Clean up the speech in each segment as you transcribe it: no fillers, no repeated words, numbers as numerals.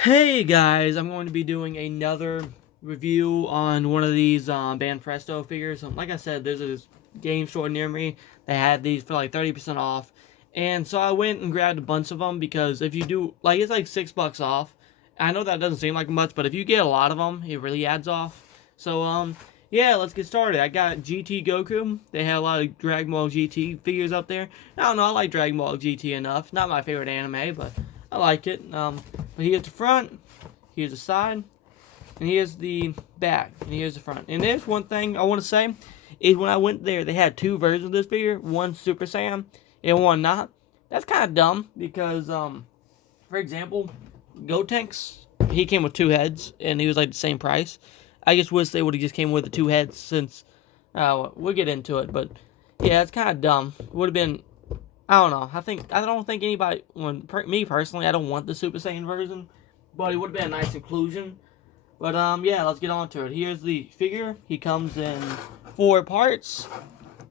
Hey guys, I'm going to be doing another review on one of these Band Presto figures. Like I said, there's this game store near me that had these for like 30% off. And so I went and grabbed a bunch of them because if you do, like, it's like $6 off. I know that doesn't seem like much, but if you get a lot of them, it really adds off. So, yeah, let's get started. I got GT Goku. They had a lot of Dragon Ball GT figures up there. I don't know, I like Dragon Ball GT enough. Not my favorite anime, but I like it. But here's the front, here's the side, and here's the back, and here's the front. And there's one thing I want to say, is when I went there, they had two versions of this figure, one Super Saiyan and one not. That's kind of dumb, because, for example, Gotenks, he came with two heads, and he was like the same price. I just wish they would have just came with the two heads, since, we'll get into it, but, yeah, it's kind of dumb. Would have been, I don't know. I don't think anybody. Me personally, I don't want the Super Saiyan version, but it would have been a nice inclusion. But yeah, let's get on to it. Here's the figure. He comes in 4 parts.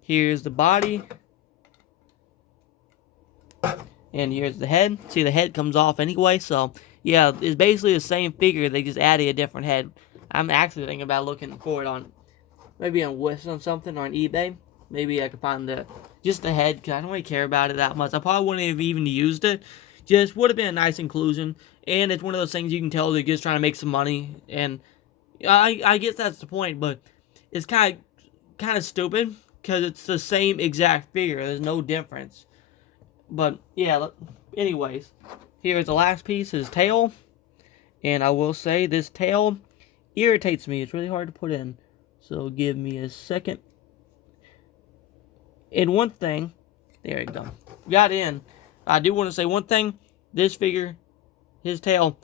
Here's the body, and here's the head. See, the head comes off anyway, so yeah, it's basically the same figure. They just added a different head. I'm actually thinking about looking for it on maybe on Wish or something, or on eBay. Maybe I could find just the head, because I don't really care about it that much. I probably wouldn't have even used it. Just would have been a nice inclusion. And it's one of those things you can tell they're just trying to make some money. And I guess that's the point, but it's kind of stupid, because it's the same exact figure. There's no difference. But yeah, anyways, here's the last piece, his tail. And I will say, this tail irritates me. It's really hard to put in. So give me a second. And one thing, there you go, got in. I do want to say one thing. This figure, his tail,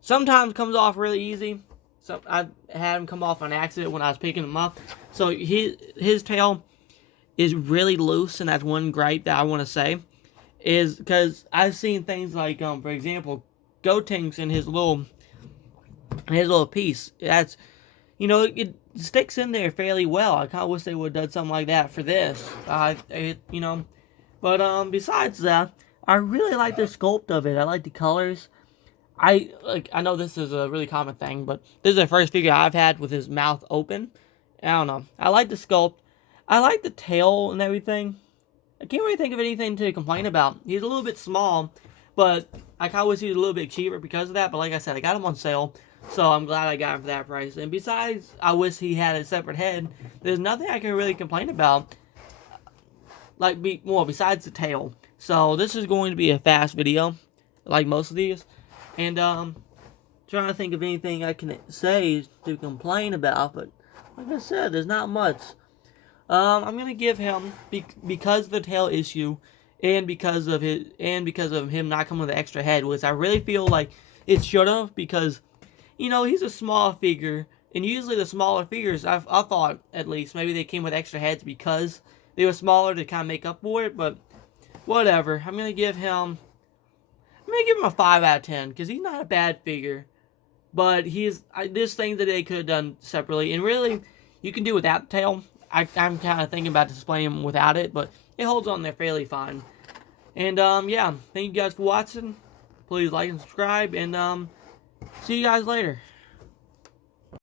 sometimes comes off really easy. So I had him come off on accident when I was picking him up. So his tail is really loose, and that's one gripe that I want to say, is because I've seen things like, for example, Gotenks and his little piece. That's, it sticks in there fairly well. I kind of wish they would have done something like that for this. But besides that, I really like the sculpt of it. I like the colors. I know this is a really common thing, but this is the first figure I've had with his mouth open. I don't know. I like the sculpt. I like the tail and everything. I can't really think of anything to complain about. He's a little bit small, but I kind of wish he was a little bit cheaper because of that. But like I said, I got him on sale, so I'm glad I got him for that price. And besides, I wish he had a separate head. There's nothing I can really complain about, besides the tail. So this is going to be a fast video, like most of these. And trying to think of anything I can say to complain about, but like I said, there's not much. I'm gonna give him, because of the tail issue, and because of him not coming with an extra head, which I really feel like it should have, because he's a small figure, and usually the smaller figures, I thought at least maybe they came with extra heads because they were smaller to kind of make up for it. But whatever. I'm gonna give him a 5 out of 10, because he's not a bad figure, but there's things that they could have done separately, and really you can do without the tail. I'm kind of thinking about displaying him without it, but it holds on there fairly fine. And yeah, thank you guys for watching. Please like and subscribe, and see you guys later.